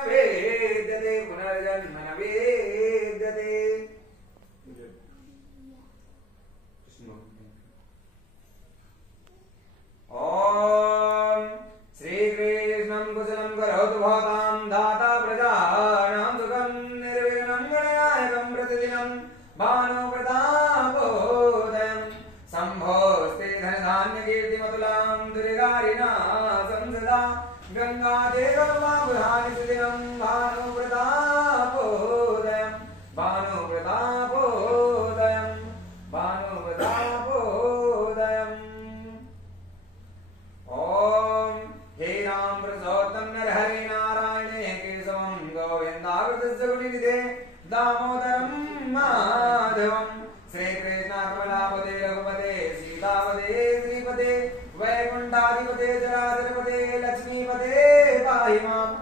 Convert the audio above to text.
न वेद्यते पुनर्जन्म न वेद्यते। ओम श्री कृष्णं कुशलं करोतु भवतां दाता प्रजानां सुखं निर्विघ्नं गणनायकं प्रतिदिनं भानुप्रतापोदयं शम्भोस्ते धनधान्यकीर्तिमतुलां दुर्गारिणा संसदा गङ्गादेवमाबुधानि सुदिनं भानुप्रतापोदयं भानुप्रतापोदयं भानुप्रतापोदयम्। ओम हे राम पुरुषोत्तम नरहरि नारायणे केशवं गोविन्दाकृतस्य गुणनिधे दामोदरं माधवं श्रीकृष्ण कमलापते रघुपते सीतापते श्रीपते वैकुण्ठाधिपते जराधरपते लक्ष्मीपते पाहि माम्।